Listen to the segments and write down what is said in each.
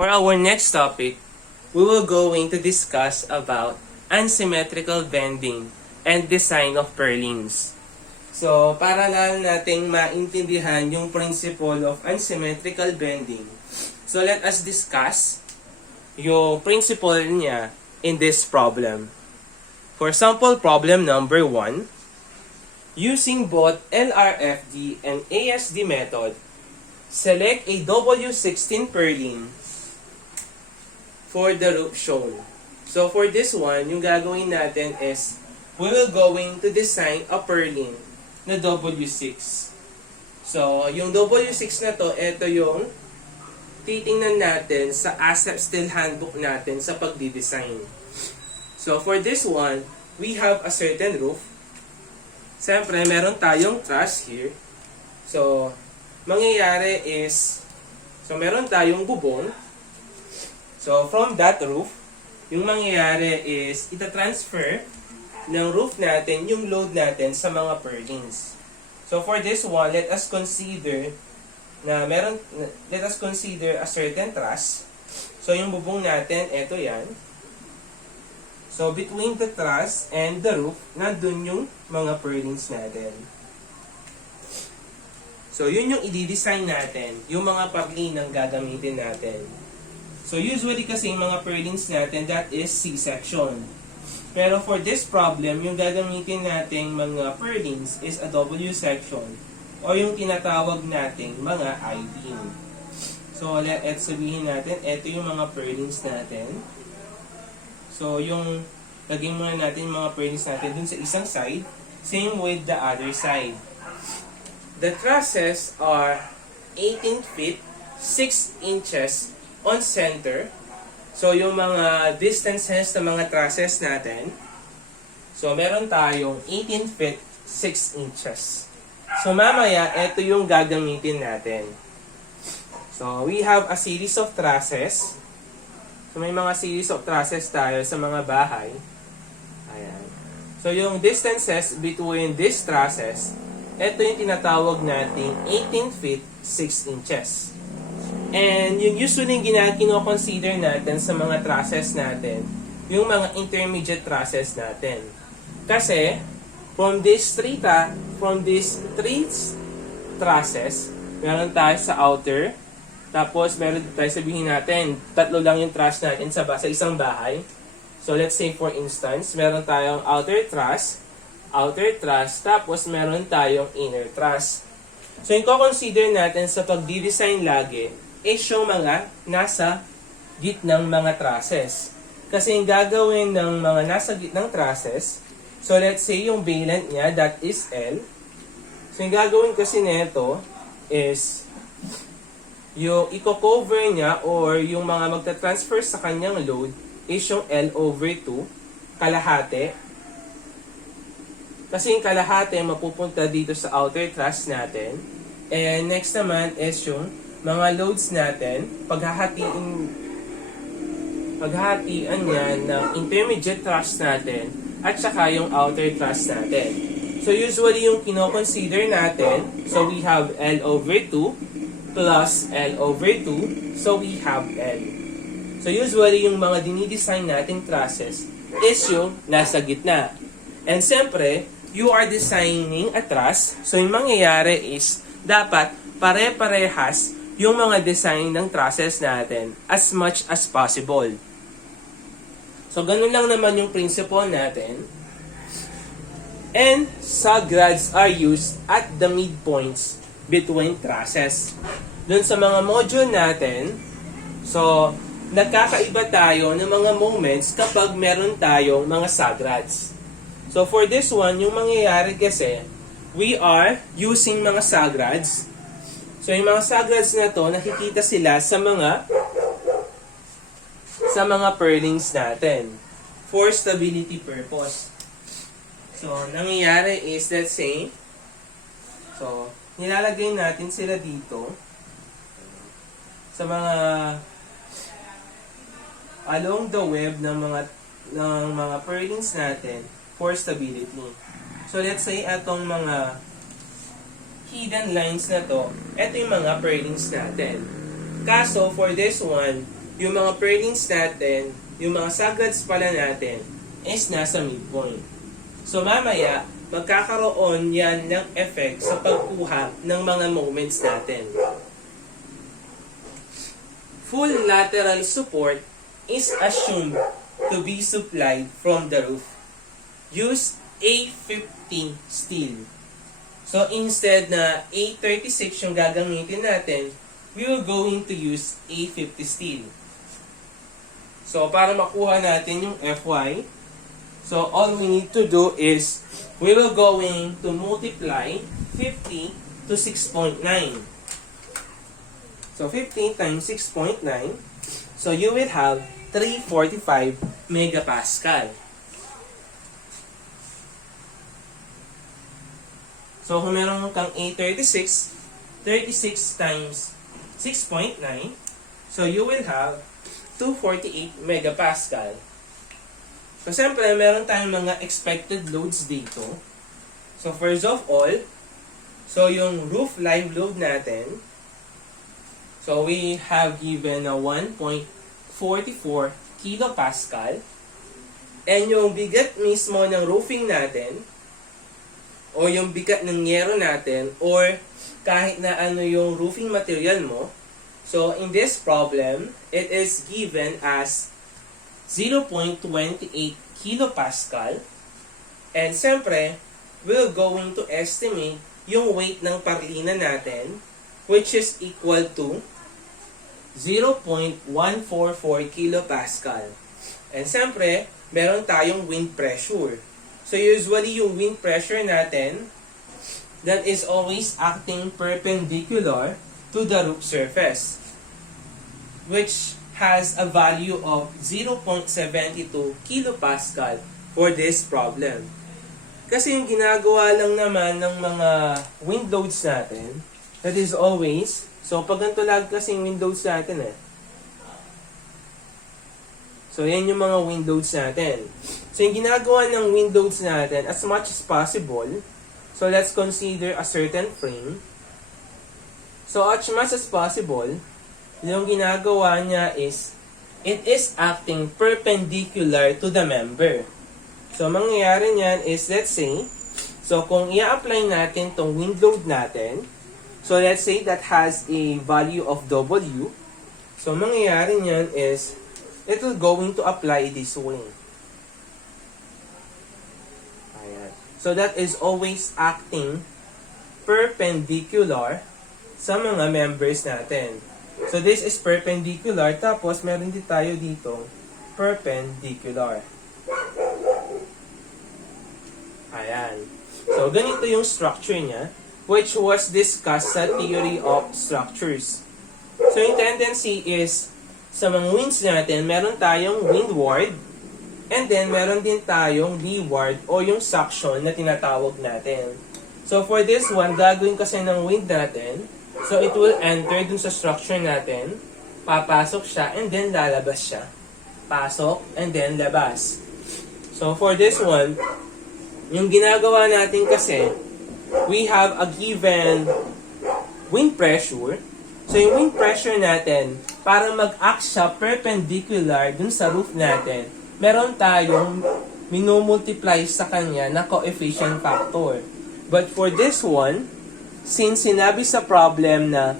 For our next topic, we will going to discuss about unsymmetrical bending and design of purlins. So, para lang nating maintindihan yung principle of unsymmetrical bending, so let us discuss yung principle niya in this problem. For sample problem number 1, using both LRFD and ASD method, select a W16 purlin for the roof shown. So for this one, yung gagawin natin is, we will going to design a purlin na W6. So, yung W6 na to, ito yung titingnan natin sa asset steel handbook natin sa pagdi-design. So for this one, we have a certain roof. Siyempre, meron tayong truss here. So, mangyayari is, so meron tayong bubong. So, from that roof, yung mangyayari is, ita-transfer ng roof natin yung load natin sa mga purlins. So, for this one, let us consider a certain truss. So, yung bubong natin, eto yan. So, between the truss and the roof, nandun yung mga purlins natin. So, yun yung i-design natin, yung mga purlin ang gagamitin natin. So, usually kasi yung mga purlins natin, that is C-section. Pero for this problem, yung gagamitin nating mga purlins is a W-section o yung tinatawag nating mga I-beam. So, let's sabihin natin, ito yung mga purlins natin. So, yung laging muna natin yung mga purlins natin dun sa isang side, same with the other side. The trusses are 18 feet, 6 inches on center. So, yung mga distances ng mga trusses natin. So, meron tayong 18 feet, 6 inches. So, mamaya, ito yung gagamitin natin. So, we have a series of trusses. So, may mga series of trusses tayo sa mga bahay. Ayan. So, yung distances between these trusses, ito yung tinatawag nating 18 feet, 6 inches. And yung usually kino-consider natin sa mga trusses natin, yung mga intermediate trusses natin. Kasi, from these three trusses, meron tayo sa outer, tapos meron tayo sabihin natin, tatlo lang yung truss natin sa isang bahay. So let's say for instance, meron tayong outer truss, tapos meron tayong inner truss. So yung consider natin sa pagdi-design lagi is yung mga nasa gitnang mga trusses. Kasi yung gagawin ng mga nasa gitnang trusses, so let's say yung valent niya, that is L. So yung gagawin kasi nito is yung i-cover niya or yung mga magta-transfer sa kanyang load is yung L over 2, kalahati. Kasi yung kalahati mapupunta dito sa outer truss natin. And next naman is yung mga loads natin, paghahatian niya ng intermediate truss natin at saka yung outer truss natin. So usually yung kino-consider natin, so we have L over 2 plus L over 2, so we have L. So usually yung mga dinidesign nating trusses is yung nasa gitna. And siyempre, you are designing a truss, so yung mangyayari is dapat pare-parehas yung mga design ng trusses natin as much as possible. So, ganun lang naman yung principle natin. And sagrads are used at the midpoints between trusses. Doon sa mga module natin, so, nagkakaiba tayo ng mga moments kapag meron tayong mga sagrads. So, for this one, yung mangyayari kasi, we are using mga sagrads. So, yung mga sagrads na to, nakikita sila sa mga purlins natin for stability purpose. So, nangyayari is, let's say, so, nilalagay natin sila dito sa mga along the web ng mga purlins natin for stability. So, let's say, atong mga hidden lines na to, ito yung mga purlins natin. Kaso, for this one, yung mga purlins natin, yung mga saglets pala natin, is nasa midpoint. So mamaya, magkakaroon yan ng effect sa pagkuha ng mga moments natin. Full lateral support is assumed to be supplied from the roof. Use A50 steel. So instead na A36 yung gagamitin natin, we will going to use A50 steel. So para makuha natin yung Fy, so all we need to do is we will going to multiply 50 to 6.9. So 50 times 6.9, so you will have 345 megapascal. So kung meron kang A36, 36 times 6.9, so you will have 248 megapascal. So siyempre, meron tayong mga expected loads dito. So first of all, so yung roof live load natin, so we have given a 1.44 kilopascal. And yung bigat mismo ng roofing natin, o yung bigat ng yero natin, or kahit na ano yung roofing material mo, so in this problem, it is given as 0.28 kilopascal. And siyempre, we're going to estimate yung weight ng parlina natin, which is equal to 0.144 kilopascal. And siyempre, meron tayong wind pressure. So usually yung wind pressure natin, that is always acting perpendicular to the roof surface, which has a value of 0.72 kilopascal for this problem. Kasi yung ginagawa lang naman ng mga wind loads natin, that is always, so pag ganito lag kasi yung wind loads natin So yan yung mga wind loads natin. So yung ginagawa ng wind loads natin, as much as possible, so let's consider a certain frame. So as much as possible, yung ginagawa niya is, it is acting perpendicular to the member. So mangyayari niyan is, let's say, so kung i-apply natin tong wind load natin, so let's say that has a value of W. So mangyayari niyan is, it will going to apply this way. Ayan. So that is always acting perpendicular sa mga members natin. So this is perpendicular, tapos meron din tayo dito perpendicular. Ayan. So ganito yung structure niya, which was discussed sa theory of structures. So yung tendency is, sa mga winds natin, meron tayong windward, and then meron din tayong leeward o yung suction na tinatawag natin. So for this one, gagawin kasi ng wind natin, so it will enter dun sa structure natin, papasok siya, and then lalabas siya. Pasok, and then labas. So for this one, yung ginagawa natin kasi, we have a given wind pressure. So yung wind pressure natin, para mag-act siya perpendicular dun sa roof natin, meron tayong minumultiply sa kanya na coefficient factor. But for this one, since sinabi sa problem na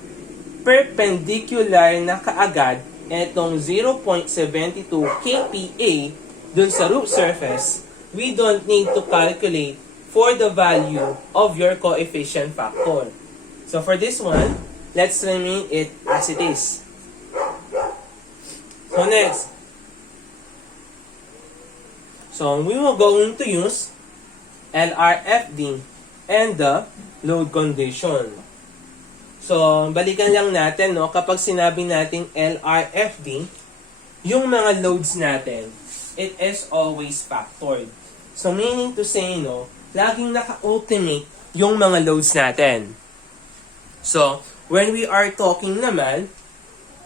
perpendicular na kaagad itong 0.72 kPa dun sa roof surface, we don't need to calculate for the value of your coefficient factor. So for this one, let's remain it as it is. So next, so we will going to use LRFD and the load condition. So balikan lang natin, no, kapag sinabi nating LRFD, yung mga loads natin, it is always factored. So meaning to say, no, laging naka-ultimate yung mga loads natin. So when we are talking naman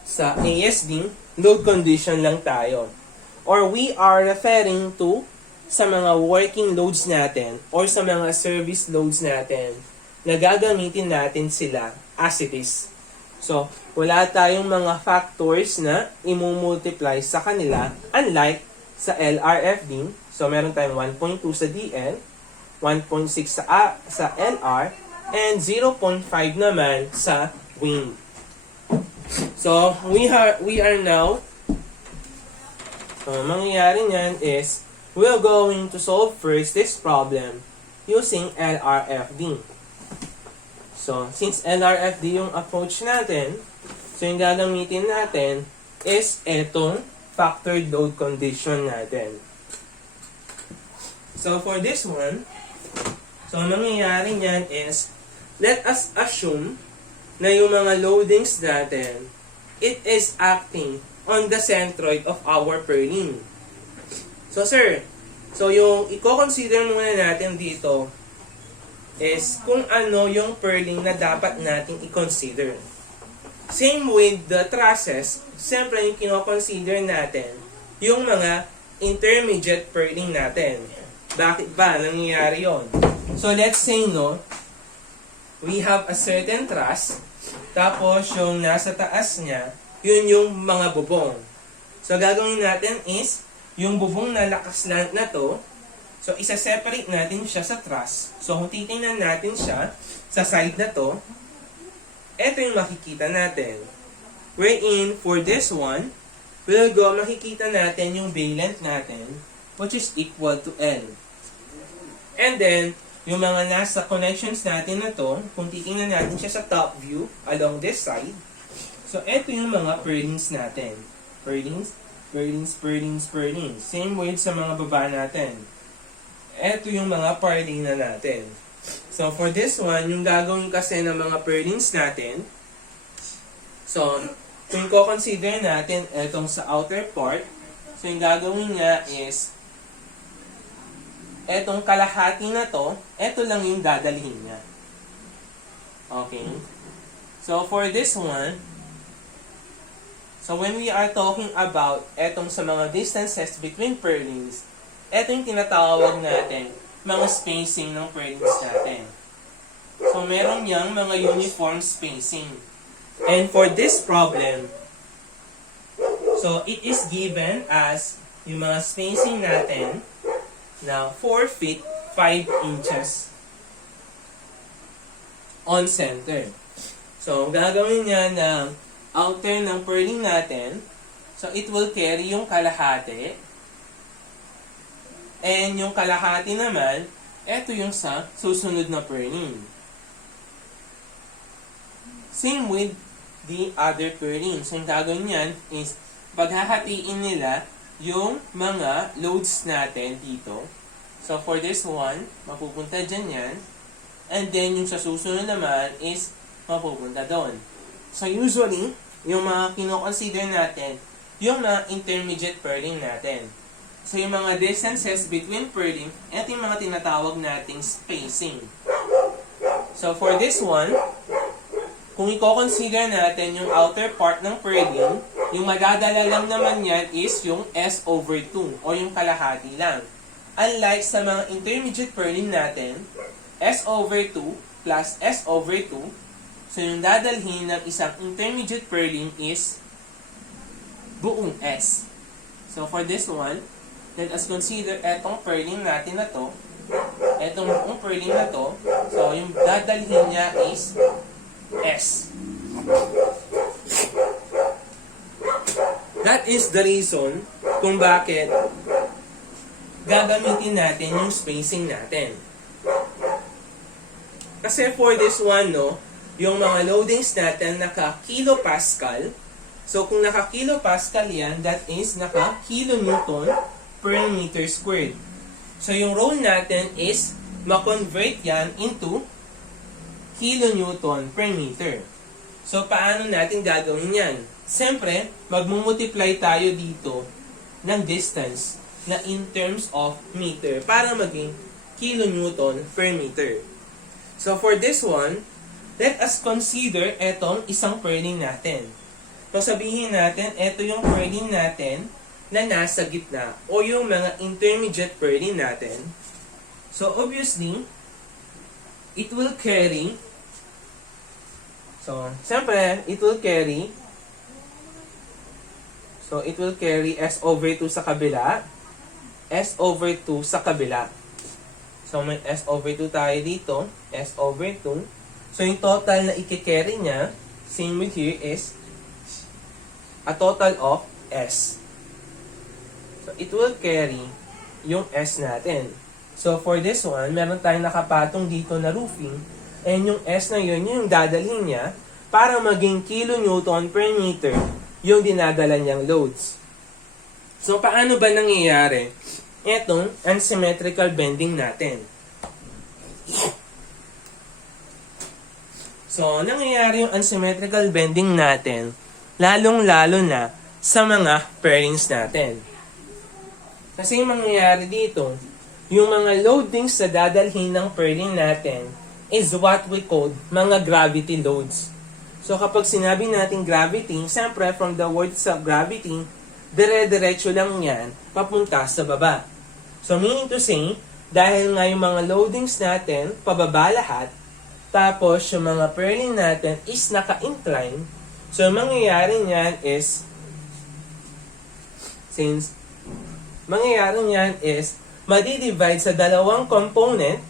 sa ASD, load condition lang tayo. Or we are referring to sa mga working loads natin or sa mga service loads natin na gagamitin natin sila as it is. So, wala tayong mga factors na imumultiply sa kanila, unlike sa LRFD. So, meron tayong 1.2 sa DL, 1.6 sa LR, and 0.5 naman sa wind. So, we are now, mangyayari niyan is, we're going to solve first this problem using LRFD. So, since LRFD yung approach natin, so yung gagamitin natin is etong factored load condition natin. So, for this one, so mangyayari niyan is, let us assume na yung mga loadings natin, it is acting on the centroid of our purlin. So, sir, so yung i-consider muna natin dito is kung ano yung purlin na dapat nating i-consider. Same with the trusses, siyempre yung kino-consider natin yung mga intermediate purlin natin. Bakit ba nangyayari yon? So, let's say, no, we have a certain truss, tapos yung nasa taas niya, yun yung mga bubong. So, gagawin natin is, yung bubong na nakaslant na to, so, isa-separate natin siya sa truss. So, kung titingnan natin siya sa side na to, eto yung makikita natin. Wherein, for this one, makikita natin yung bay length natin, which is equal to L. And then, yung mga nasa connections natin na to, kung titingnan natin siya sa top view, along this side, so, eto yung mga purlins natin. Purlins. Same with sa mga baba natin. Eto yung mga purlin na natin. So, for this one, yung gagawin kasi ng mga purlins natin, so, kung consider natin etong sa outer part, so, yung gagawin niya is, etong kalahati na to, eto lang yung dadalhin niya. Okay? So, for this one, so when we are talking about etong sa mga distances between purlins, eto yung tinatawag natin mga spacing ng purlins natin. So, meron yang mga uniform spacing. And for this problem, so it is given as yung mga spacing natin na 4 feet 5 inches on center. So, gagawin niya ng outer ng purlin natin. So, it will carry yung kalahati. And yung kalahati naman, eto yung sa susunod na purlin. Same with the other purlin. So, yung gagawin niyan is paghahatiin nila yung mga loads natin dito. So, for this one, mapupunta dyan yan. And then, yung sa susunod naman is mapupunta doon. So, usually, yung mga kino-consider natin, yung mga intermediate purlin natin. So, yung mga distances between purlin, ito yung mga tinatawag nating spacing. So, for this one, kung i-consider natin yung outer part ng purlin, yung madadala lang naman yan is yung S over 2 o yung kalahati lang. Unlike sa mga intermediate purlin natin, S over 2 plus S over 2, so yung dadalhin ng isang intermediate purlin is buong S. So for this one, let us consider etong purlin natin na to, etong buong purlin na to, so yung dadalhin niya is S. That is the reason kung bakit gagamitin natin yung spacing natin. Kasi for this one, no, yung mga loadings natin naka-kilopascal. So, kung naka-kilopascal yan, that is naka-kilonewton per meter squared. So, yung role natin is ma-convert yan into kilonewton per meter. So, paano natin gagawin yan? Siyempre, magmumultiply tayo dito ng distance na in terms of meter para maging kilonewton per meter. So, for this one, let us consider etong isang purlin natin. So, sabihin natin, eto yung purlin natin na nasa gitna o yung mga intermediate purlin natin. So, obviously, it will carry So, siyempre, it will carry. So, it will carry S over 2 sa kabila. S over 2 sa kabila. So, may S over 2 tayo dito. S over 2. So, yung total na i-carry niya, same with here, is a total of S. So, it will carry yung S natin. So, for this one, meron tayong nakapatong dito na roofing. And yung S na yun, yung dadalhin niya para maging kilonewton per meter yung dinadala niyang loads. So, paano ba nangyayari etong unsymmetrical bending natin? So, nangyayari yung unsymmetrical bending natin lalong-lalo na sa mga purlins natin. Kasi yung mangyayari dito, yung mga loadings na dadalhin ng purlin natin is what we call mga gravity loads. So, kapag sinabi natin gravity, siyempre from the word sa gravity, dire-diretso lang yan papunta sa baba. So, meaning to say, dahil nga yung mga loadings natin, pababa lahat, tapos yung mga purlin natin is naka-incline, so mangyayari niyan is, madidivide sa dalawang component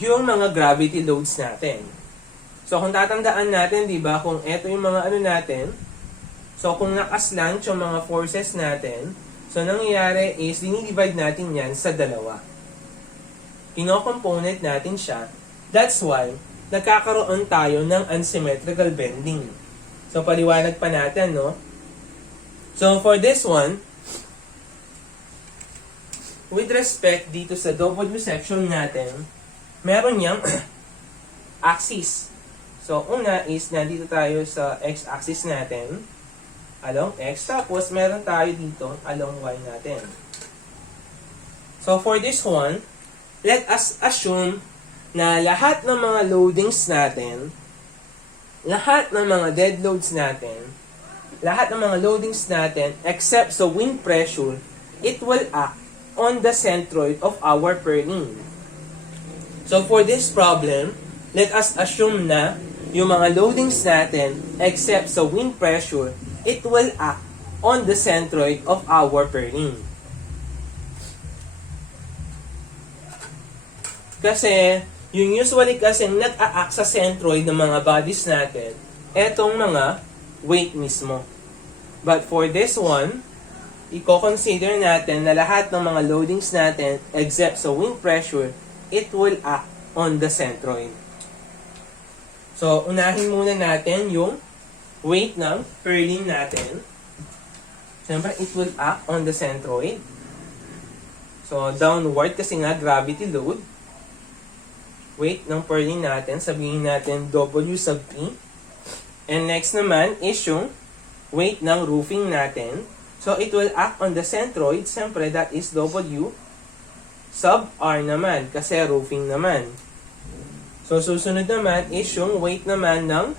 yung mga gravity loads natin. So, kung tatandaan natin, di ba, kung eto yung mga ano natin, so kung nakaslant yung mga forces natin, so nangyayari is, dinidivide natin yan sa dalawa. Kino-component natin siya. That's why, nagkakaroon tayo ng unsymmetrical bending. So, paliwanag pa natin, no? So, for this one, with respect dito sa W section natin, meron niyang axis. So, una is, nandito tayo sa x-axis natin, along x, tapos meron tayo dito along y natin. So, for this one, let us assume na lahat ng mga loadings natin, lahat ng mga dead loads natin, lahat ng mga loadings natin, except sa wind pressure, it will act on the centroid of our purlin. So, for this problem, let us assume na yung mga loadings natin, except sa wind pressure, it will act on the centroid of our purlin. Kasi, yung usually kasi nag-a-act sa centroid ng mga bodies natin, etong mga weight mismo. But for this one, i-consider natin na lahat ng mga loadings natin, except sa wind pressure, it will act on the centroid. So, unahin muna natin yung weight ng purlin natin. Siyempre, it will act on the centroid. So, downward kasi nga gravity load. Weight ng purlin natin, sabihin natin W sub P. And next naman is yung weight ng roofing natin. So, it will act on the centroid. Siyempre, that is W sub R naman, kasi roofing naman. So, susunod naman is yung weight naman ng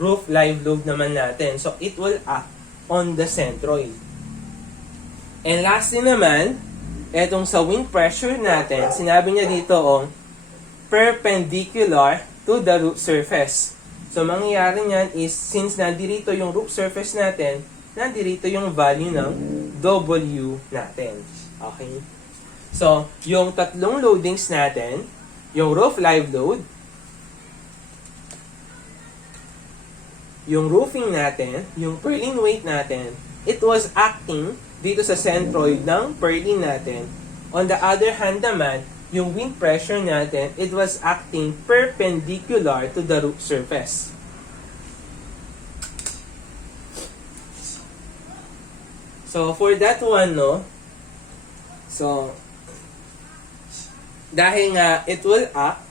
roof live load naman natin. So, it will act on the centroid. And lastly naman, etong sa wind pressure natin, sinabi niya dito, perpendicular to the roof surface. So, mangyayari niyan is, since nandirito yung roof surface natin, nandirito yung value ng W natin. Okay? So, yung tatlong loadings natin, yung roof live load, yung roofing natin, yung purlin weight natin, it was acting dito sa centroid ng purlin natin. On the other hand naman, yung wind pressure natin, it was acting perpendicular to the roof surface. So, for that one, no, so, dahil nga it will act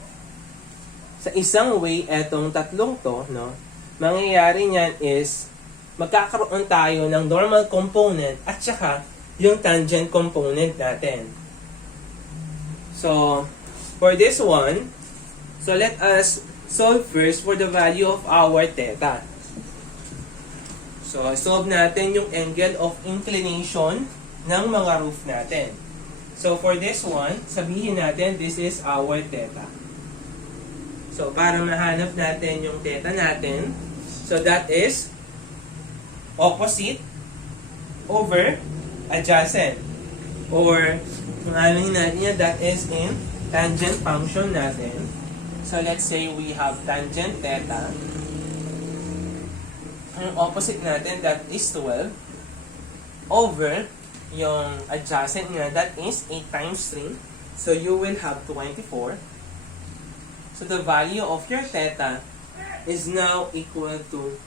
sa isang way, etong tatlong to, no, mangyayari niyan is, magkakaroon tayo ng normal component at saka yung tangent component natin. So, for this one, so let us solve first for the value of our theta. So, solve natin yung angle of inclination ng mga roof natin. So for this one, sabihin natin this is our theta. So para mahanap natin yung theta natin, so that is opposite over adjacent. Or kung ano natin yan, that is in tangent function natin. So let's say we have tangent theta. Ang opposite natin, that is 12 over yung adjacent nga, that is 8 times 3. So you will have 24. So the value of your theta is now equal to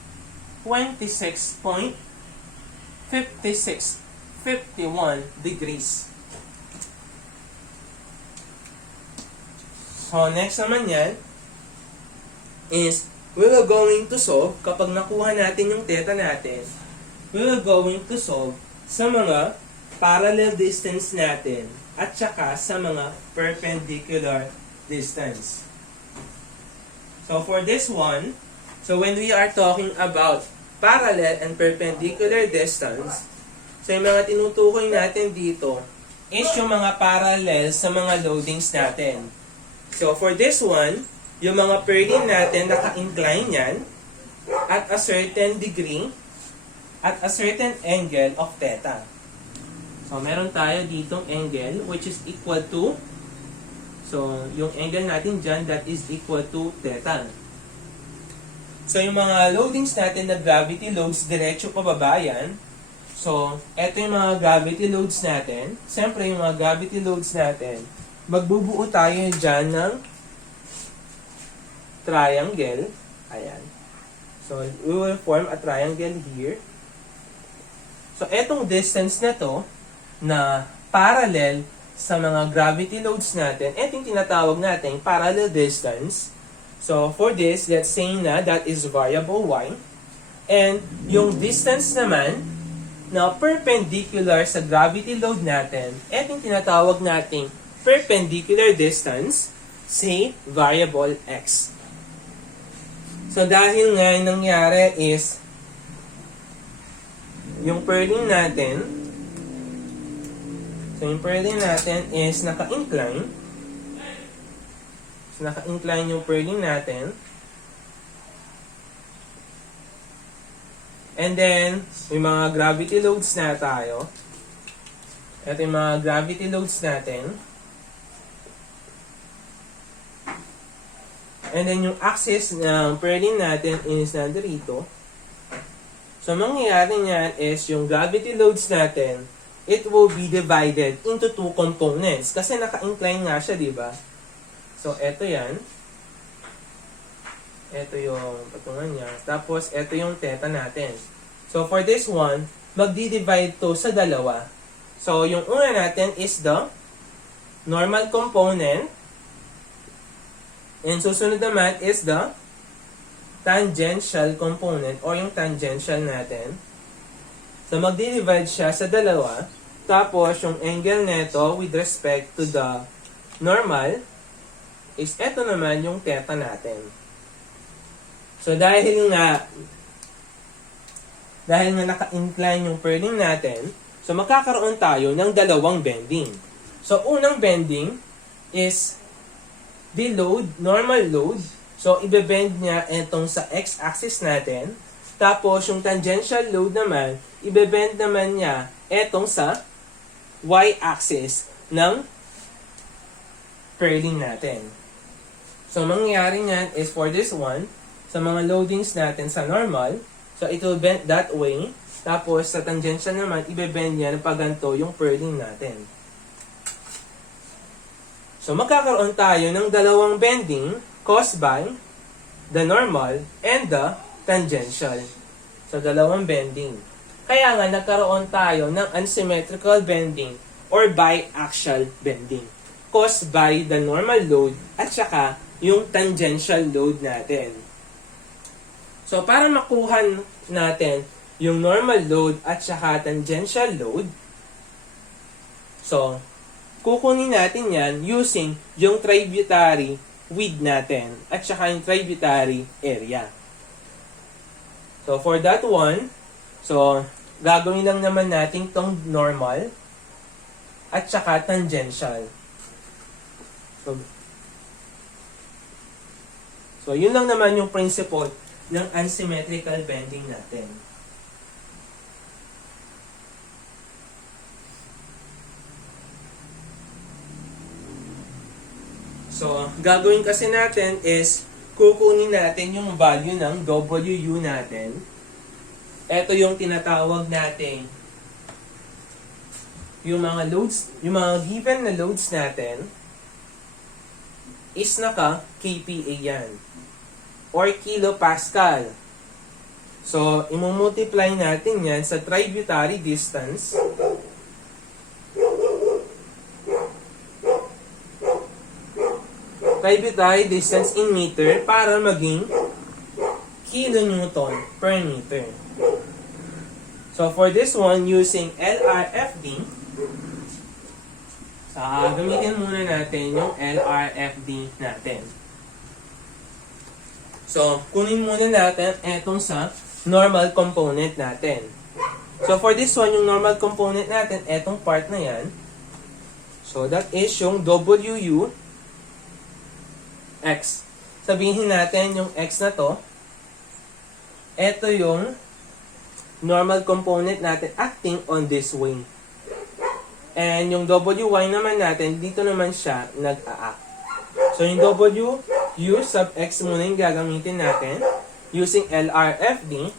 26.5651 degrees. So next naman yan is we will going to solve, kapag nakuha natin yung theta natin, we will going to solve sa mga parallel distance natin at saka sa mga perpendicular distance. So for this one, so when we are talking about parallel and perpendicular distance, so yung mga tinutukoy natin dito is yung mga parallel sa mga loadings natin. So for this one, yung mga purlin natin naka-incline yan at a certain degree at a certain angle of theta. So meron tayo ditong angle which is equal to, so yung angle natin dyan, that is equal to theta. So yung mga loadings natin na gravity loads, diretso pababa yan. So eto yung mga gravity loads natin. Siyempre yung mga gravity loads natin, magbubuo tayo dyan ng triangle. Ayan. So we will form a triangle here. So etong distance na to, na parallel sa mga gravity loads natin, ito yung tinatawag natin parallel distance. So for this, let's say na that is variable y. And yung distance naman na perpendicular sa gravity load natin, ito yung tinatawag nating perpendicular distance, say variable x. So dahil nga yung nangyari is yung purlin natin, so yung purlin natin is naka-incline. So naka-incline yung purlin natin. And then, may mga gravity loads na tayo. Ito yung mga gravity loads natin. And then yung axis ng purlin natin is nandito. So mangyayari niyan is yung gravity loads natin, it will be divided into two components. Kasi naka-incline nga siya, di ba? So eto yan. Ito yung patungan niya. Tapos ito yung theta natin. So for this one, magdi-divide to sa dalawa. So yung una natin is the normal component. And susunod naman is the tangential component or yung tangential natin. So magdi-divide siya sa dalawa. Tapos yung angle neto with respect to the normal is eto naman yung theta natin. So dahil nga naka-incline yung purlin natin, so magkakaroon tayo ng dalawang bending. So unang bending is the load, normal load. So, ibe-bend niya itong sa x-axis natin. Tapos, yung tangential load naman, ibe-bend naman niya itong sa y-axis ng purlin natin. So, mangyayari niyan is for this one, sa mga loadings natin sa normal, so it will bend that way. Tapos, sa tangential naman, ibe-bend niya na paganto yung purlin natin. So, magkakaroon tayo ng dalawang bending caused by the normal and the tangential. So, dalawang bending. Kaya nga, nagkaroon tayo ng unsymmetrical bending or biaxial bending caused by the normal load at saka yung tangential load natin. So, para makuha natin yung normal load at saka tangential load, so, kukunin natin yan using yung tributary width natin at saka yung tributary area. So, for that one, so, gagawin lang naman natin tong normal at saka tangential. So, yun lang naman yung principle ng unsymmetrical bending natin. So, gagawin kasi natin is kukunin natin yung value ng WU natin. Ito yung tinatawag natin yung mga loads, yung mga given na loads natin is naka kPa yan or kilopascal. So, imumultiply natin yan sa tributary distance. Tributary distance in meter para maging kilonewton per meter. So, for this one, using LRFD, gamitin muna natin yung LRFD natin. So, kunin muna natin etong sa normal component natin. So, for this one, yung normal component natin, etong part na yan. So, that is yung WU X. Sabihin natin yung X na to, eto yung normal component natin acting on this way. And yung WY naman natin, dito naman siya nag-a-act. So, yung WU sub X muna yung gagamitin natin using LRFD.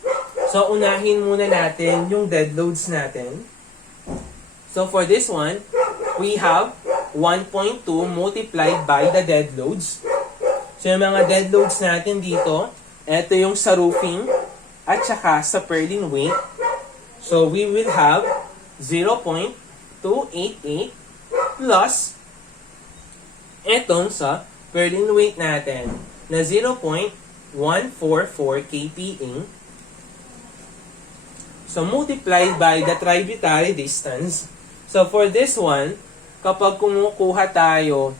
So, unahin muna natin yung dead loads natin. So, for this one, we have 1.2 multiplied by the dead loads. So, yung mga dead loads natin dito, ito yung sa roofing at saka sa purlin weight. So, we will have 0.288 plus etong sa purlin weight natin na 0.144 kPa. So, multiplied by the tributary distance. So, for this one, kapag kumukuha tayo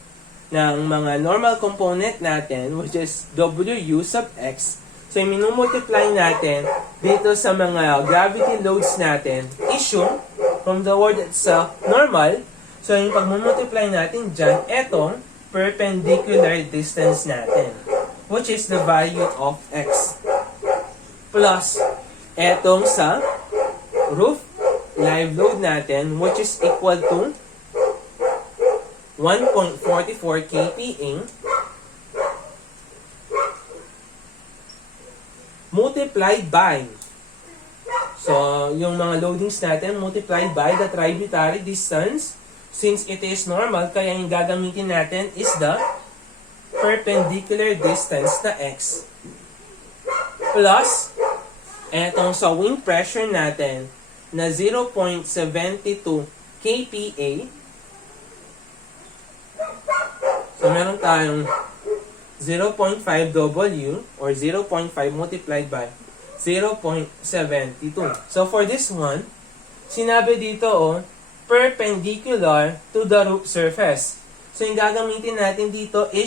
ng mga normal component natin, which is WU sub X, so, yung minumultiply natin dito sa mga gravity loads natin is yung from the word itself, normal. So, yung pagmumultiply natin dyan, etong perpendicular distance natin, which is the value of X. Plus, etong sa roof live load natin, which is equal to 1.44 kPa multiplied by, so, yung mga loadings natin multiplied by the tributary distance. Since it is normal, kaya yung gagamitin natin is the perpendicular distance na X. Plus, etong sa wind pressure natin na 0.72 kPa. So, meron tayong 0.5 W or 0.5 multiplied by 0.72. So, for this one, sinabi dito, perpendicular to the roof surface. So, yung gagamitin natin dito is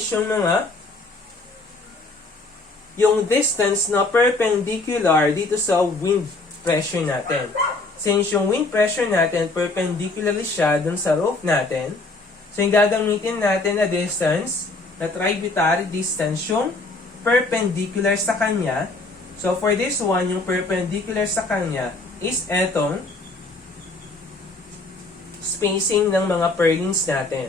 yung distance na perpendicular dito sa wind pressure natin. Since yung wind pressure natin, perpendicularly siya dun sa roof natin, so, yung gagamitin natin na distance, na tributary distance, yung perpendicular sa kanya. So, for this one, yung perpendicular sa kanya is etong spacing ng mga purlins natin.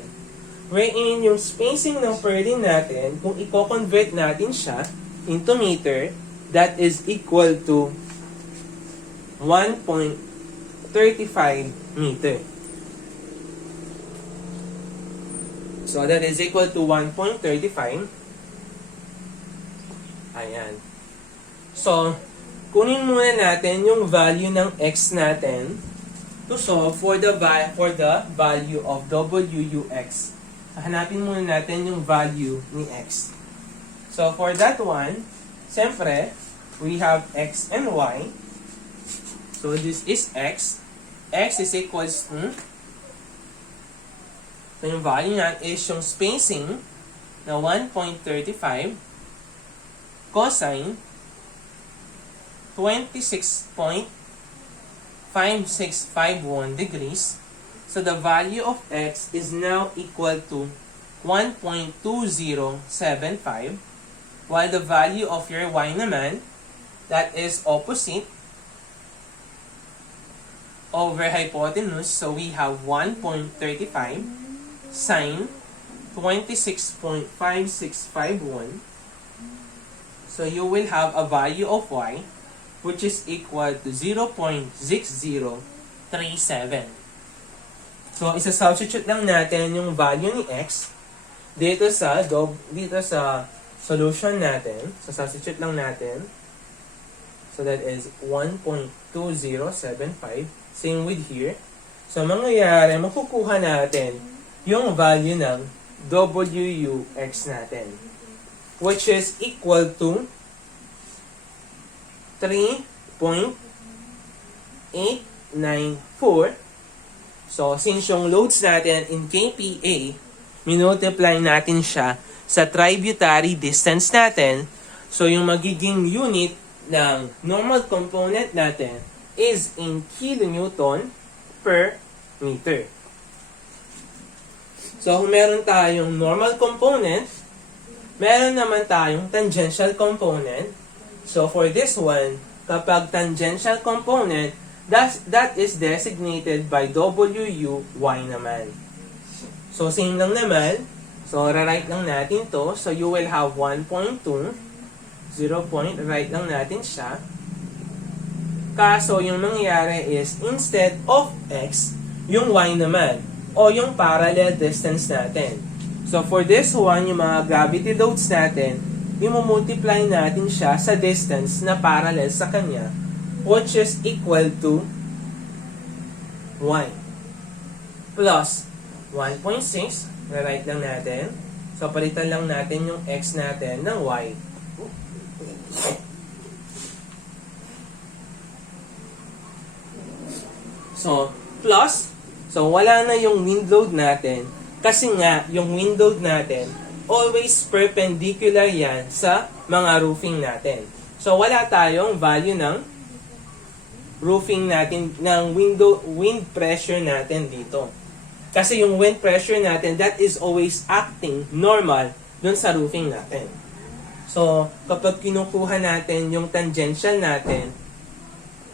Wherein, yung spacing ng purlin natin, kung i-convert natin siya into meter, that is equal to 1.35 meter. So, that is equal to 1.35. Ayan. So, kunin muna natin yung value ng X natin to solve for the value of WUX. Hanapin muna natin yung value ni X. So, for that one, siyempre, we have X and Y. So, this is X. X is equals to, so, yung value niyan is yung spacing na 1.35 cosine 26.5651 degrees So the value of x is now equal to 1.2075, while the value of your y naman, that is opposite over hypotenuse, so we have 1.35 sine 26.5651. So you will have a value of y which is equal to 0.6037. So isa-substitute lang natin yung value ni x dito sa solution natin. So substitute lang natin. So that is 1.2075. Same with here. So mangyayari, makukuha natin yung value ng WUX natin, which is equal to 3.894. So, since yung loads natin in kPa, minultiply natin siya sa tributary distance natin. So, yung magiging unit ng normal component natin is in kilonewton per meter. So, kung meron tayong normal component, meron naman tayong tangential component. So, for this one, kapag tangential component, that is designated by WUY naman. So, same lang naman. So, rewrite lang natin to. So, you will have 1.2, 0 point, write lang natin siya. Kaso, yung mangyayari is, instead of x, yung y naman, o yung parallel distance natin. So, for this one, yung mga gravity loads natin, i-multiply natin siya sa distance na parallel sa kanya, which is equal to y plus 1.6. Rewrite lang natin. So, palitan lang natin yung x natin ng y. So, plus, so wala na yung wind load natin kasi nga yung wind load natin always perpendicular yan sa mga roofing natin. So, wala tayong value ng roofing natin, ng wind pressure natin dito. Kasi yung wind pressure natin, that is always acting normal dun sa roofing natin. So, kapag kinukuha natin yung tangential natin,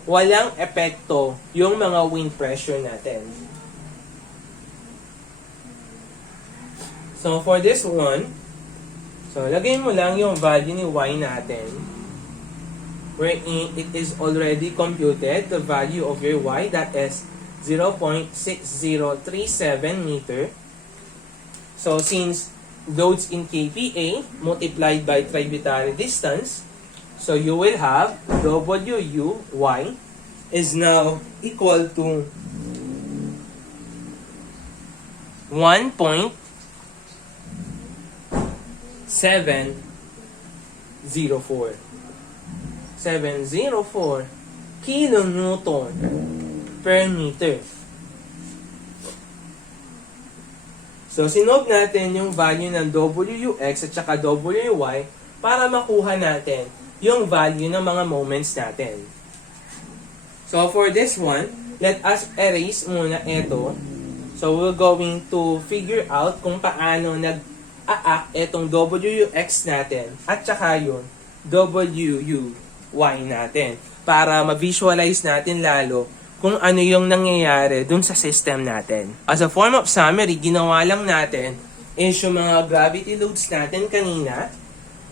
walang epekto yung mga wind pressure natin. So, for this one, so, lagay mo lang yung value ni y natin, wherein it is already computed, the value of your y, that is 0.6037 meter. So, since loads in kPa multiplied by tributary distance, so you will have WUY is now equal to 1.704 kilonewton per meter. So, sinob natin yung value ng WUX at saka WUY para makuha natin yung value ng mga moments natin. So, for this one, let us erase muna ito. So, we're going to figure out kung paano nag-a-act itong WUX natin at saka yung WUY natin para ma-visualize natin lalo kung ano yung nangyayari dun sa system natin. As a form of summary, ginawa lang natin is yung mga gravity loads natin kanina.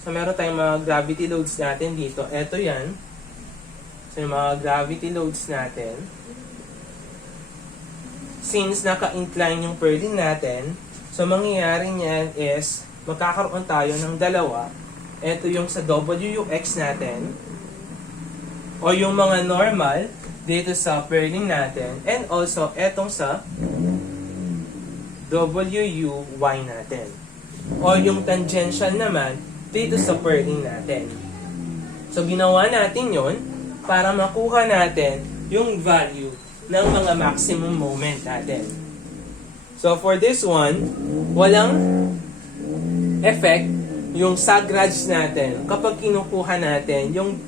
So, meron tayong mga gravity loads natin dito. Ito yan. So, yung mga gravity loads natin. Since naka-incline yung Purlin natin, so, mangyayari niyan is magkakaroon tayo ng dalawa. Ito yung sa WUX natin o yung mga normal dito sa Purlin natin, and also etong sa WUY natin o yung tangential naman dito sa Purlin natin. So, ginawa natin yon para makuha natin yung value ng mga maximum moment natin. So, for this one, walang effect yung sagrage natin kapag kinukuha natin yung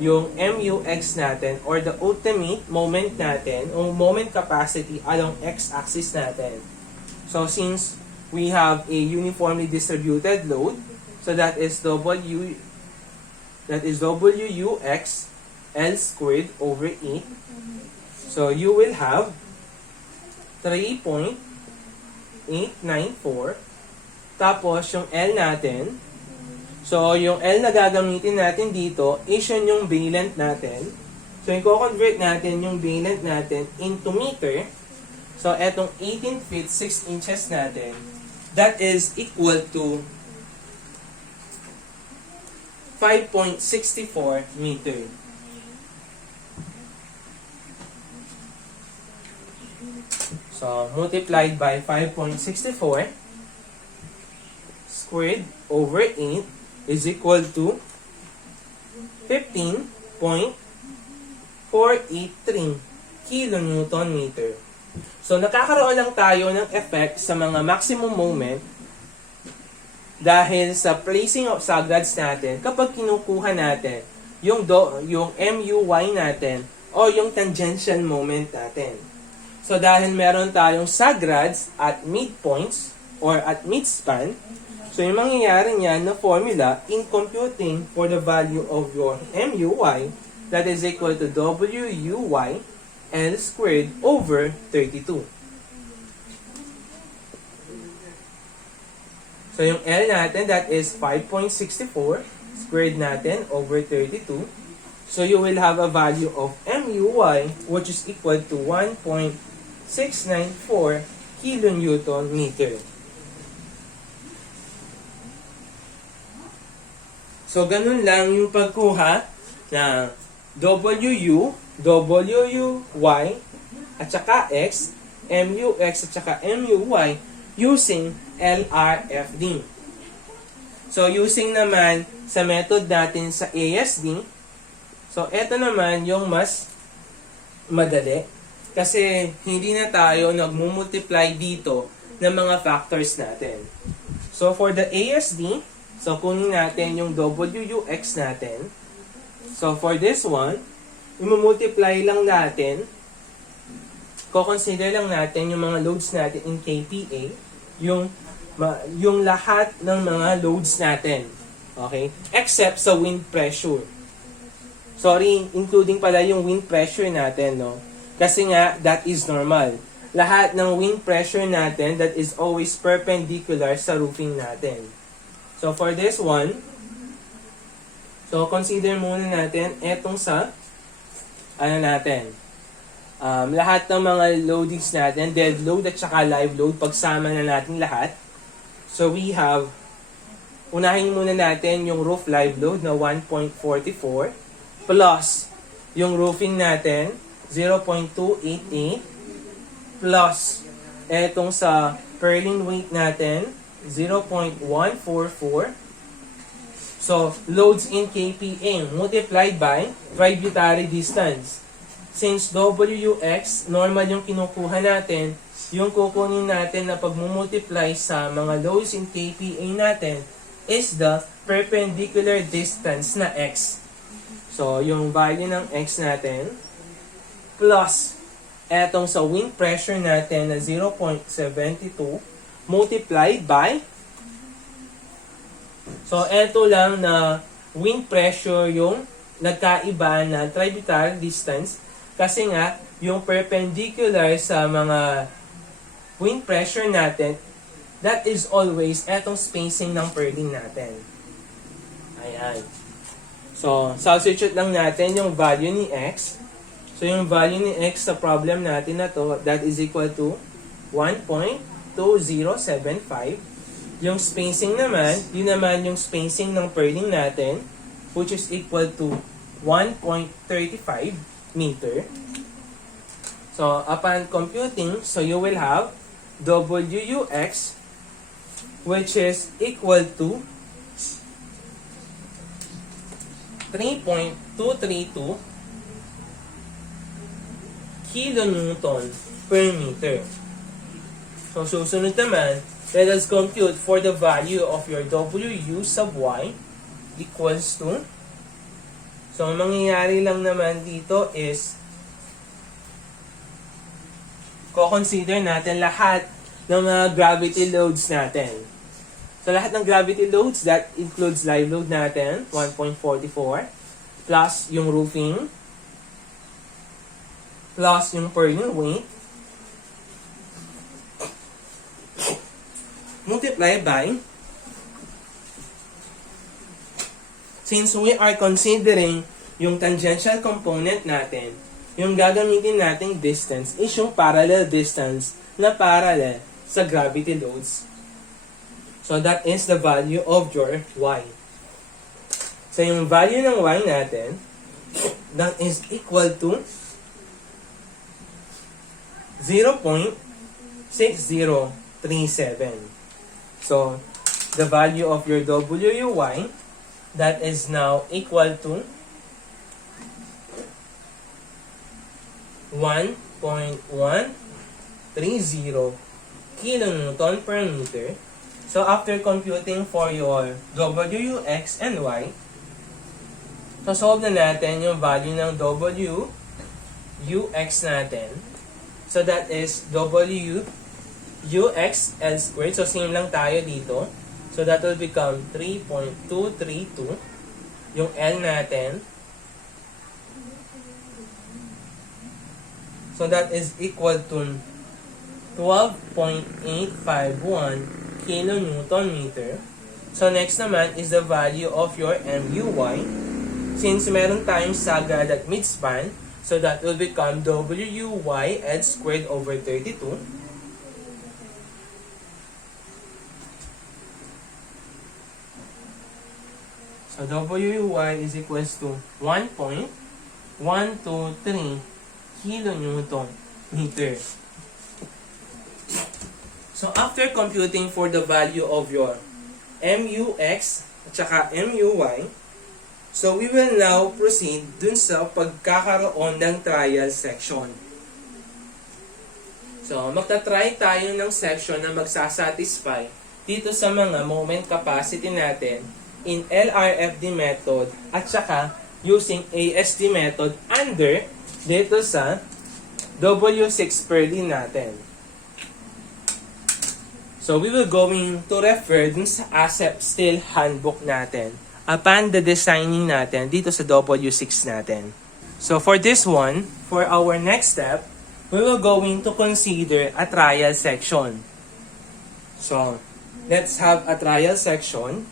yung MUX natin or the ultimate moment natin o moment capacity along x-axis natin. So since we have a uniformly distributed load, so that is WUX L squared over 8. So you will have 3.894. Tapos yung L natin, so yung L na gagamitin natin dito is yung valent natin. So yung convert natin yung valent natin into meter. So etong 18 feet 6 inches natin, that is equal to 5.64 meter. So, multiplied by 5.64 squared over 8 is equal to 15.483 kilonewton meter. So, nakakaroon lang tayo ng effect sa mga maximum moment dahil sa placing of sagrads natin kapag kinukuha natin yung MUY natin o yung tangential moment natin. So, dahil meron tayong sagrads at midpoints or at midspan, so yung mangyayari niyan na formula in computing for the value of your MUY, that is equal to WUY L squared over 32. So, yung L natin, that is 5.64 squared natin over 32. So, you will have a value of MUY which is equal to 1.694 kilonewton meter. So, ganun lang yung pagkuha ng WU, WUY, at saka X, MUX, at saka MUY using LRFD. So, using naman sa method natin sa ASD, so, eto naman yung mas madali. Kasi hindi na tayo nagmumultiply dito ng mga factors natin. So, for the ASD, so kunin natin yung WUX natin. So, for this one, imumultiply lang natin, ko-consider lang natin yung mga loads natin in KPA, yung lahat ng mga loads natin. Okay? Except sa wind pressure. Sorry, including pala yung wind pressure natin, no? Kasi nga, that is normal. Lahat ng wind pressure natin, that is always perpendicular sa roofing natin. So, for this one, so, consider muna natin etong sa, lahat ng mga loadings natin, dead load at saka live load, pagsama na natin lahat. So, we have, unahin muna natin yung roof live load na 1.44 plus yung roofing natin, 0.288 plus etong sa purlin weight natin 0.144. So, loads in KPA multiplied by tributary distance. Since WUX, normal yung kinukuha natin, yung kukunin natin na pagmumultiply sa mga loads in KPA natin is the perpendicular distance na X. So, yung value ng X natin plus etong sa wind pressure natin na 0.72 multiplied by, so eto lang na wind pressure yung nagkaiba na tributary distance kasi nga yung perpendicular sa mga wind pressure natin, that is always etong spacing ng purlin natin. Ayan. So, substitute lang natin yung value ni X. So, yung value ni X sa problem natin na to, that is equal to 1.2075. Yung spacing naman, yun naman yung spacing ng purlin natin, which is equal to 1.35 meter. So, upon computing, so you will have WUX, which is equal to 3.232 kilonewton per meter. So, susunod naman, let us compute for the value of your WU sub Y equals to, so So, ang mangyayari lang naman dito is ko-consider natin lahat ng mga gravity loads natin. So, lahat ng gravity loads, that includes live load natin, 1.44, plus yung roofing, plus yung purlin weight, multiply by, since we are considering yung tangential component natin, yung gagamitin nating distance is yung parallel distance na parallel sa gravity loads. So that is the value of your y. So yung value ng y natin, that is equal to 0.6037. So the value of your WY, that is now equal to 1.130 kilonewton per meter. So after computing for your WX and Y, so solve na natin yung value ng WUX natin. So that is WUX L squared. So same lang tayo dito. So that will become 3.232 yung L natin. So that is equal to 12.851 kilonewton meter. So next naman is the value of your MUY. Since meron tayong sagad at midspan, so that will become WUY L squared over 32. So WUY is equals to 1.123 kilonewton meter. So after computing for the value of your MUX at saka MUY, so we will now proceed dun sa pagkakaroon ng trial section. So magta-try tayo ng section na magsasatisfy dito sa mga moment capacity natin in LRFD method at saka using ASD method under dito sa W6 Purlin natin. So we will going to refer dun sa ASEP Steel Handbook natin upon the designing natin dito sa W6 natin. So for this one, for our next step, we will going to consider a trial section. So let's have a trial section.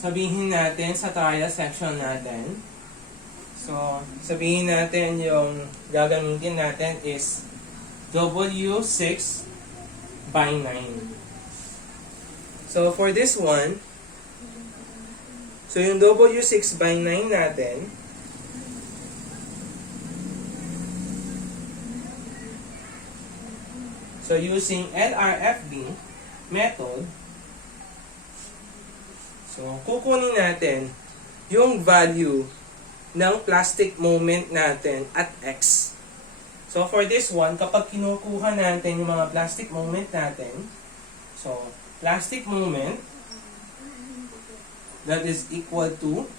Sabihin natin sa trial section natin. So, sabihin natin yung gagamitin natin is W6 by 9. So, for this one, so yung W6 by 9 natin, so using LRFD method, so, kukunin natin yung value ng plastic moment natin at X. So, for this one, kapag kinukuha natin yung mga plastic moment natin, so, plastic moment, that is equal to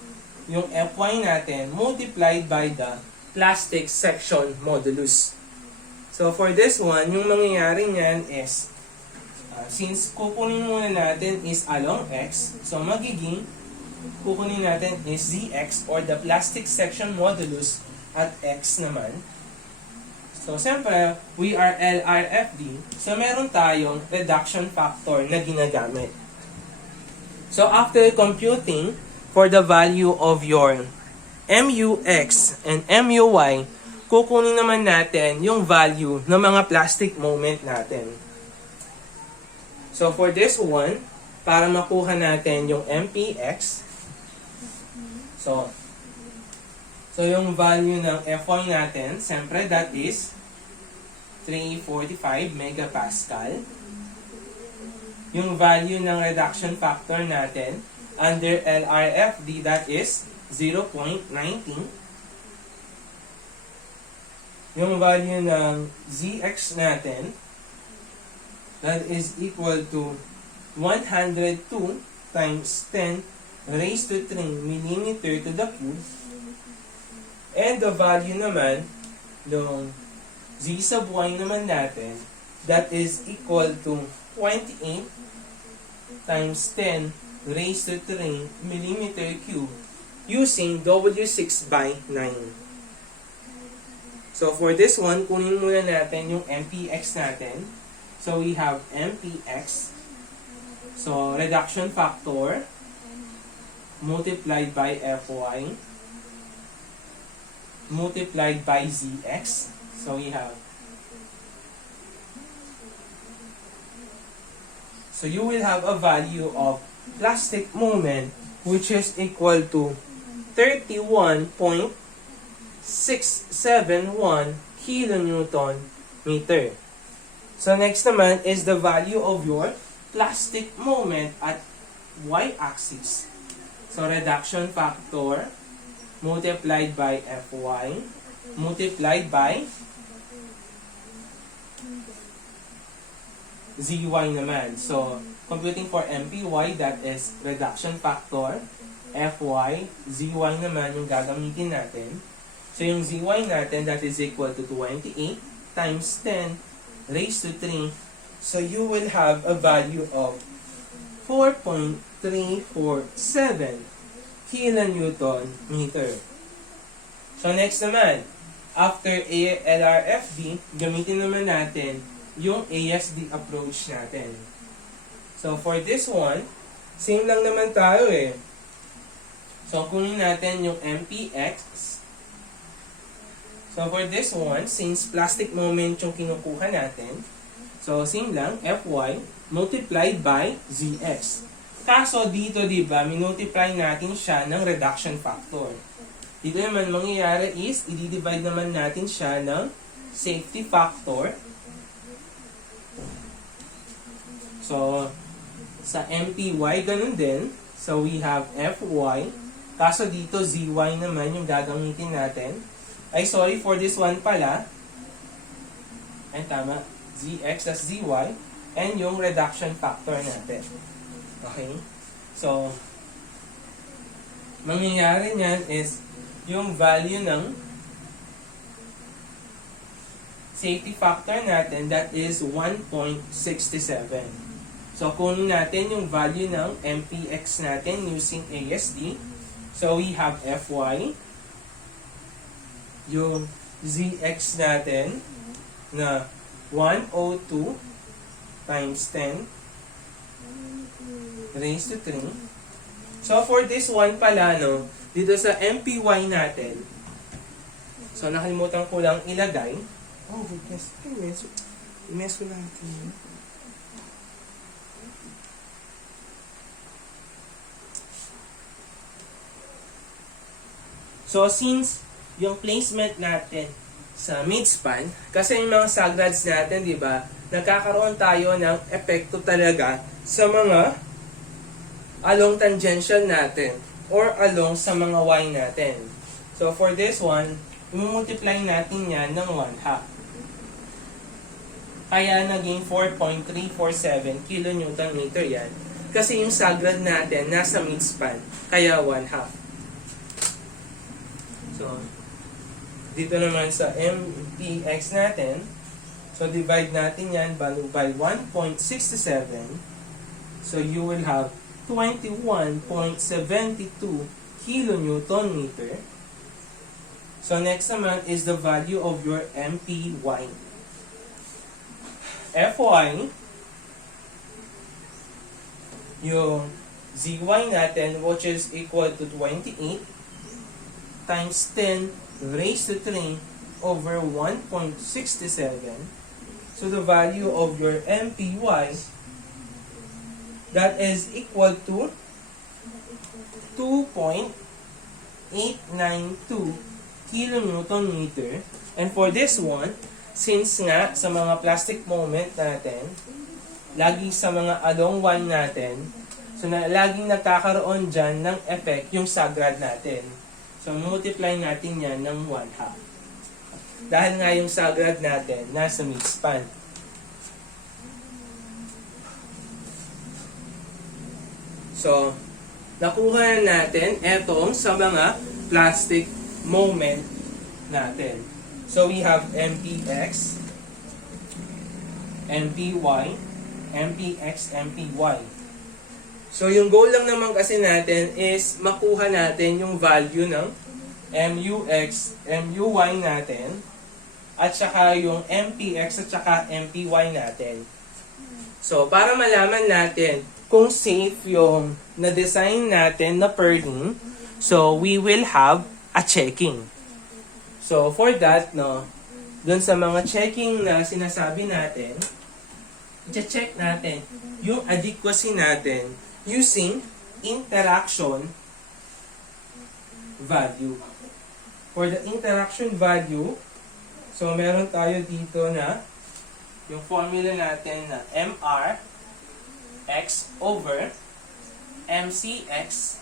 yung Fy natin multiplied by the plastic section modulus. So, for this one, yung mangyayari niyan is since kukunin muna natin is along X, so magiging kukunin natin is ZX or the plastic section modulus at X naman. So, siyempre, we are LRFD, so meron tayong reduction factor na ginagamit. So, after computing for the value of your MUX and MUY, kukunin naman natin yung value ng mga plastic moment natin. So, for this one, para makuha natin yung MPX, so yung value ng Fy natin, siyempre, that is 345 megapascal. Yung value ng reduction factor natin, under LRFD, that is 0.19. Yung value ng ZX natin, that is equal to 102 times 10 raised to 3 millimeter to the cube. And the value naman ng z sub y naman natin, that is equal to 28 times 10 raised to 3 millimeter cube using W6 by 9. So for this one, kunin muna natin yung MPX natin. So we have MPX. So reduction factor multiplied by Fy multiplied by Zx. So we have, so you will have a value of plastic moment which is equal to 31.671 kilonewton meter. So next naman is the value of your plastic moment at y-axis. So reduction factor multiplied by Fy multiplied by Zy naman. So computing for MPY, that is reduction factor, Fy, Zy naman yung gagamitin natin. So yung Zy natin, that is equal to 28 times 10 raised to 3. So you will have a value of 4.347 kilonewton meter. So next naman, after LRFD, gamitin naman natin yung ASD approach natin. So for this one, same lang naman tayo eh. So kunin natin yung MPX. So for this one, since plastic moment yung kinukuha natin, so same lang, Fy multiplied by Zx. Kaso dito, di ba, minultiply natin siya ng reduction factor. Dito naman mangyayari is, i-divide naman natin siya ng safety factor. So, sa MPY, ganun din. So, we have Fy. Kaso dito, Zy naman yung gagamitin natin. Ay, sorry, for this one pala. Ay, tama. Zx plus Zy. And yung reduction factor natin. Okay? So, mangyayari niyan is, yung value ng safety factor natin, that is 1.67. So, kunin natin yung value ng MPX natin using ASD. So, we have Fy. Yung Zx natin na 102 times 10 raised to 3. So, for this one pala, no, dito sa MPY natin, so, nakalimutan ko lang ilagay. Oh, goodness. I-mess ko lang ito. So, since yung placement natin sa midspan, kasi yung mga sagrads natin, di ba, nagkakaroon tayo ng epekto talaga sa mga along tangential natin or along sa mga y natin. So, for this one, i-multiply natin yan ng 1/2. Kaya naging 4.347 kilonewton meter yan. Kasi yung sagrad natin nasa midspan, kaya 1/2. So, dito naman sa MPX natin, so divide natin yan by 1.67. So, you will have 21.72 kilonewton meter. So, next naman is the value of your MPY. Fy, yung Zy natin, which is equal to 28 times 10 raised to 3 over 1.67. So, the value of your MPY, that is equal to 2.892 kilonewton meter. And for this one, since nga sa mga plastic moment natin, lagi sa mga along one natin, so laging nagkakaroon dyan ng effect yung sagrad natin. So, multiply natin yan ng 1/2. Dahil nga yung sagrad natin nasa So, nakuha natin etong sa mga plastic moment natin. So, we have MPX, MPY, MPX, MPY. So, yung goal lang naman kasi natin is makuha natin yung value ng MUX, MUY natin, at saka yung MPX at saka MPY natin. So, para malaman natin kung safe yung na-design natin na Purlin, so we will have a checking. So, for that, no, dun sa mga checking na sinasabi natin, i-check natin yung adequacy natin using interaction value. For the interaction value, so meron tayo dito na yung formula natin na MR X over MCX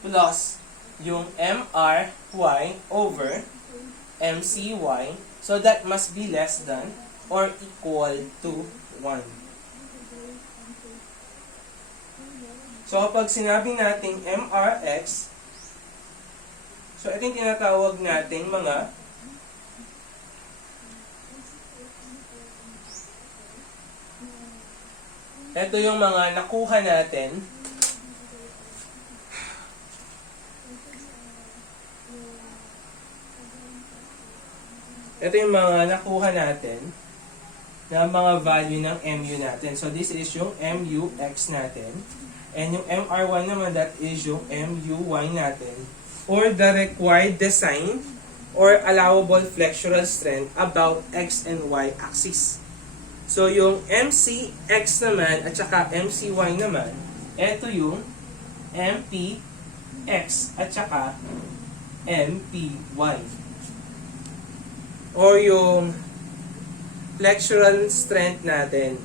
plus yung MRY over MCY, so that must be less than or equal to 1. So, pag sinabi nating MRX, so ito yung tinatawag nating mga ito yung mga nakuha natin na mga value ng MU natin. So, this is yung MUX natin. And yung MR1 naman, that is yung MUY natin. Or the required design or allowable flexural strength about X and Y axis. So, yung MCX naman at saka MCY naman, ito yung MPX at saka MPY. Or yung flexural strength natin,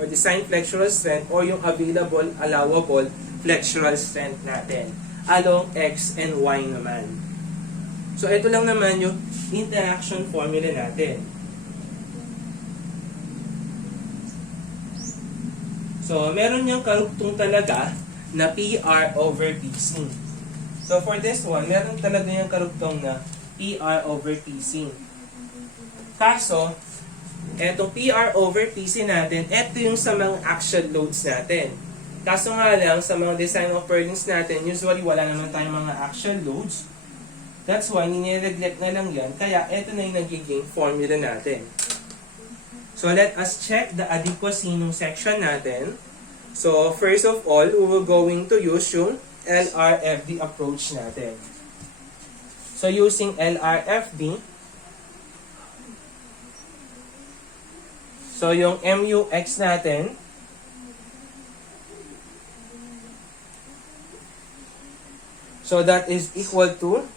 or design flexural strength, or yung available, allowable flexural strength natin along X and Y naman. So, ito lang naman yung interaction formula natin. So, meron niyang karugtong talaga na PR over PC. So, for this one, meron talaga niyang karugtong na PR over PC. Kaso, etong PR over PC natin, ito yung sa mga action loads natin. Kaso nga lang, sa mga design of Purlins natin, usually wala naman tayong mga action loads. That's why, ninineglect na lang yan. Kaya, ito na yung nagiging formula natin. So, let us check the adequacy ng section natin. So, first of all, we will going to use yung LRFD approach natin. So, using LRFD, so yung MUX natin, so that is equal to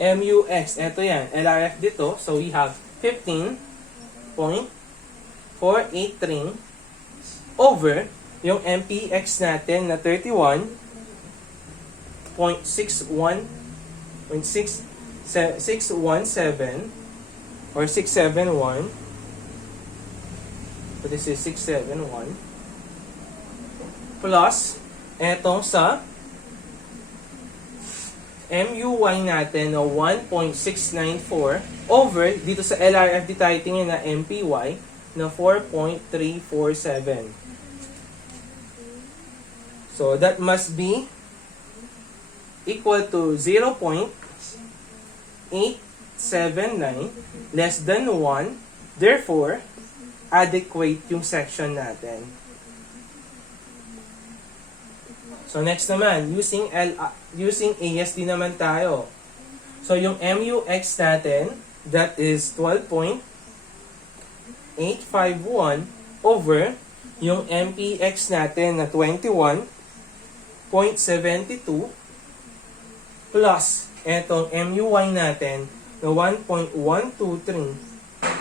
MUX. Ito yan, LRF dito. So we have 15.483 over yung MPX natin na 31.617 or 671. So this is 671 plus etong sa MUY natin na 1.694 over dito sa LRFD tayo tingin na MPY na 4.347. So that must be equal to 0.879 less than 1. Therefore, adequate yung section natin. So next naman, using ASD naman tayo. So yung MUX natin, that is 12.851 over yung MPX natin na 21.72 plus etong MUY natin na 1.123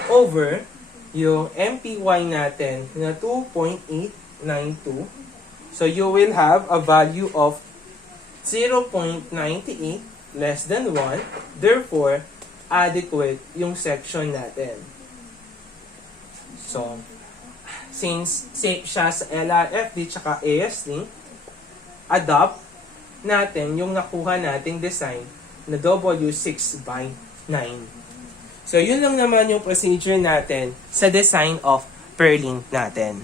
over yung MPY natin na 2.892. So you will have a value of 0.98 less than 1. Therefore, adequate yung section natin. So, since safe siya sa LRFD tsaka ASD, adopt natin yung nakuha nating design na W6/9. So, yun lang naman yung procedure natin sa design of purling natin.